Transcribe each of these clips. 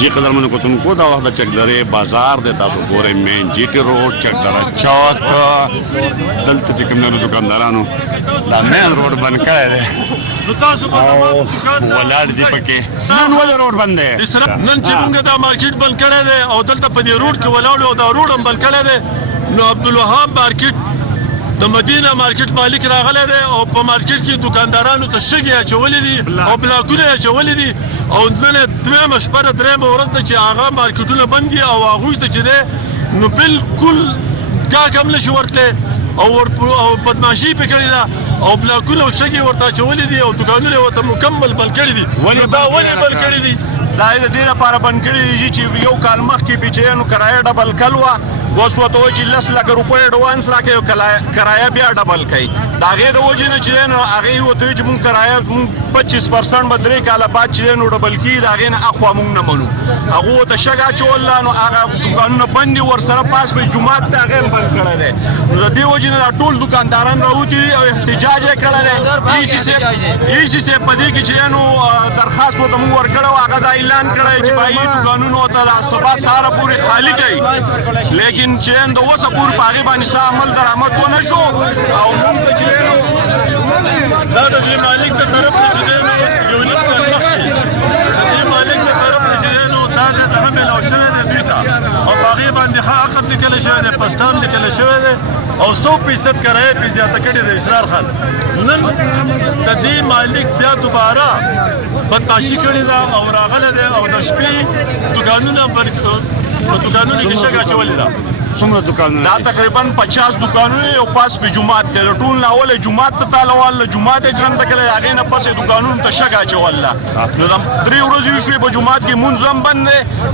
जी قدرمنو کتونکو دا وخت د چکدرې بازار د تاسو ګورئ مین جی ټي روډ چکدره چوک دلته چې کوم دکاندارانو دا مین روډ بند کړی دی او ولاړ دي پکې نن ولې روډ بند دی نن چې موږ دا مارکیټ بند کړی دی او دلته په دې روډ کې ولاړو او دا روډ هم بند کړی دی نو عبدالوهاب مارکیټ د مدینه مارکیټ مالک راغلی دی او په مارکیټ کې دکاندارانو ته شګې اچولې دي او بلاکونه یې اچولې دي او نن دویمه شپه ده درېیمه ورځ ده چې هغه مارکیټونه بند دي او هغوی ته چې دی نو بالکل ګاګ هم نشي ورتلی او بدماشي پې کړې ده او بلاکونه او شګې ورته اچولې دي او دوکانونه یې ورته مکمل بند کړي دي دا ولې بند کړي دي دا یې د دې لپاره بند کړي دي چې یو کال مخکې پیچیانو کرایه ډبل کل وه اوس ورته وایي چې 10 لکه روپۍ اډوانس راکوي او کرایه بیا ډبل کوي د هغې د وجې نه چې دی نو هغې ورته وایي چې مونږ کرایه 25% به 3 کاله بعد چې دی نو ډبل کېږي د هغې نه اخوا مونږ نه منو هغو ورته شګه اچوله نو هغه دوکانونه بند دي ورسره پاس به جومات ته هغې هم بند کړی دی نو د دې وجې نه دا ټول دوکانداران راوتي دي او احتجاج یې کړی دی ایسي صاحب په دې کې چې دی نو درخواست ورته مونږ ورکړی و هغه دا اعلان کړی چې بایي دوکانونه ورته سبا سهاره پورې خالي کوي لیکن چې د اوسه پورې په هغې باندې څه عمل درآمد ونه شو او مونږ ته چې دی نو دا د دې مالک د طرف نه چې دی نو یو نیم کال مخکې د دې مالک د طرف نه چې دی نو دا د هغه میلاو شوی دی دوی ته او په هغې باندې ښه عقد لیکلی شوی دی پسټام لیکلی شوی دی او 100% کرایه پې زیاته کړې ده اسرار خان نن د دې مالک بیا دوباره بدماشي کړې ده او راغلی دی او د شپې دوکانونه کې شګه اچولې ده څومره دکانونه دا تقریبا 50 دکانونه او پاس په جمعات کې ټول نه اوله جمعات ته تالوال جمعات اجرن ته کله هغه نه پسې دکانونه ته شګه اچول نو 3 ورځې شوې په جمعات کې منظم بند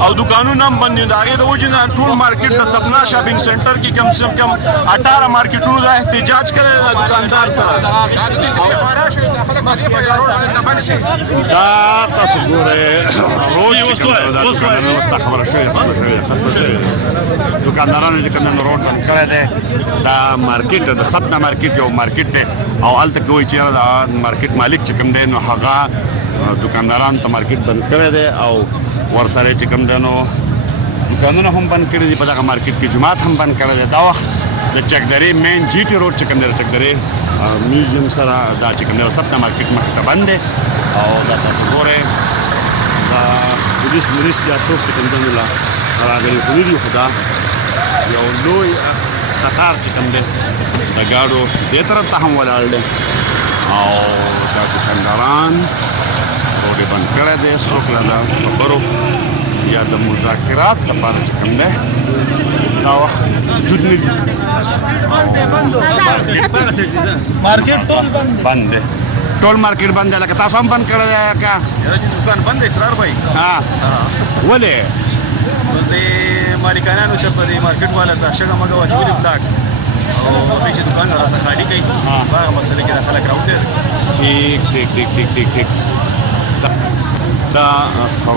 او دکانونه هم بند دي هغه د وجه نه ټول مارکیټ د سپنا شاپینګ سنټر کې کم سے کم 18 مارکیټونو دا احتجاج کړي دکاندار سره دا تاسو ګورئ روډ چې کوم دا دکاندارانو واست خبره شوې دکاندارانو چې کوم روډ بند کړی دی دا مارکیټ د سپنا مارکیټ یو مارکیټ دی او هلته کې وایي چې دا مارکیټ مالک چې کوم دی نو هغه دکاندارانو ته مارکیټ بند کړی دی او ورسره چې کوم دی نو دکانونه هم بند کړي دي په دغه مارکیټ کې جومات هم بند کړی دی دا وخت د چکدرې مین جی ټي روډ چې کوم دی چکدرې میوزیم سره دا چې کوم دی سپنا مارکیټ مخې ته بند دی او دا تاسو ګورئ دا پولیس یا څوک چې کوم دی نو راغلي خو نه دي خو دا یو لوی خطر چې کوم دی د ګاډو دې طرف ته هم ولاړ دی او دا دکانداران روډ یې بند کړی دی څوک له خبرو یا د مذاکرات لپاره چې کوم دی دا وخت موجود نه دي مارکیټ بند دی ټول مارکیټ بند دی لکه تاسو هم بند کړی دی که دکان بند دی اسرار بھائی ولې د مالکانانو چېرته د مارکیټ والا ته شګه مګه واچولې بلاک او دوی چې دوکان راته خالي کوي په هغه مسله کې د خلک راوتې ټیک دا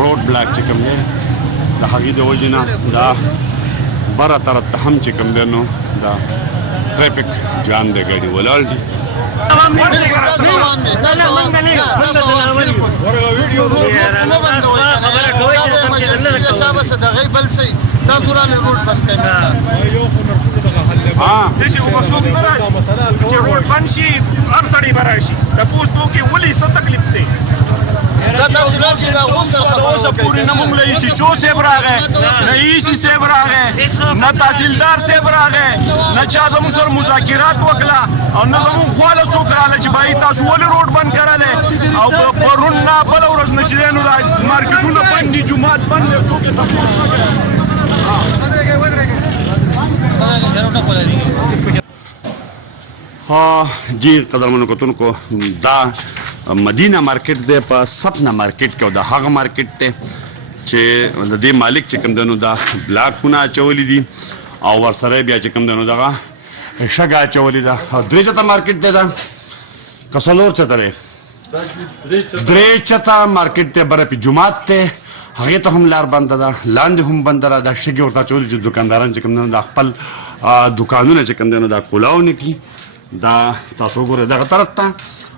روډ بلاک چې کوم دی د هغې د وجې نه دا بره طرف ته هم چې کوم دی نو دا ټریفک جام دی ګاډي ولاړ دي چې روډ بند شي هر سړی به راشي تپوس به وکړي ولې څه تکلیف دی اوسه پورې نه موږ له ایسي چو صاحب راغی نه ایسي صاحب راغی نه تحصیلدار صاحب راغی نه چا زموږ سره مذاکرات وکړه او نه زموږ خواله څوک راغله چې بایي تاسو ولې روډ بند کړی او پرون نه بله ورځ نه چې دی نو دا مارکیټونه بند دي جومات بند دی څوک یې تپوس جی قدرمنو کتونکو دا مدینه مارکیټ دی په سپنا مارکیټ کې او د هغه مارکیټ دی چې د دې مالک چې کوم دی نو دا بلاکونه اچولي دي او ورسره بیا چې کوم دی نو دغه شګه اچولې ده او درې چته مارکیټ دی دا که څلور چته دی درې چته مارکیټ دی بره پې جومات دی هغې ته هم لار بنده ده لاندې هم بنده ده دا شګې ورته اچولي چې دوکانداران چې کوم دی نو دا خپل دوکانونه چې کوم دی نو دا کولاو نه کړي دا تاسو وګورئ دغه طرف ته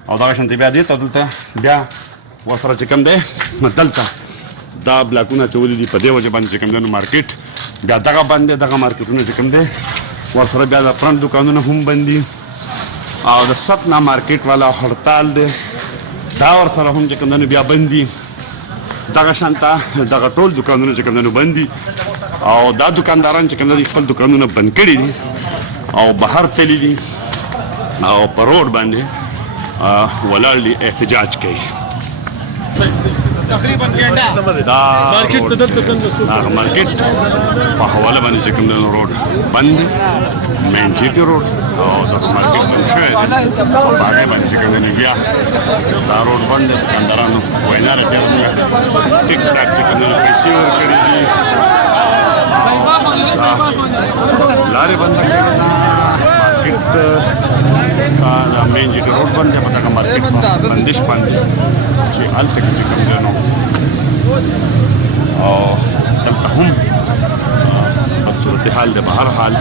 او دغه شانتې بیا دې ته دلته بیا ورسره چې کوم دی دلته دا بلاکونه چولې دي په دې وجه باندې چې کوم دی نو مارکیټ بیا دغه بند دی دغه مارکیټونه چې کوم دی ورسره بیا د پرنټ دوکانونه هم بند دي او د سپنا مارکیټ والا هړتال دی دا ورسره هم چې کوم دی نو بیا بند دي دغه شانته دغه ټول دوکانونه چې کوم دی نو بند دي او دا دوکانداران چې کوم دی خپل دوکانونه بند کړي دي او بهر تللی دي او په روډ باندې ولاړ دي احتجاج کوي تقریبا ګنډه دا مارکیټ ته دلته هغه مارکیټ په حواله باندې چې کوم دی روډ بند مین جی ټي روډ او دا مارکیټ بند شوی دی په هغې باندې چې کوم دی بیا دا روډ بند دی دوکاندارانو وینا راځي موږ ټیک ټاک چې کوم دی پیسې ورکړي دي لارې بند کړي مارکیټ دا مین جی ټي روډ باندې په دغه مارکیټ بندش باندې چې هلته کې چې کوم دی نو او دلته هم صورتحال د بهر حال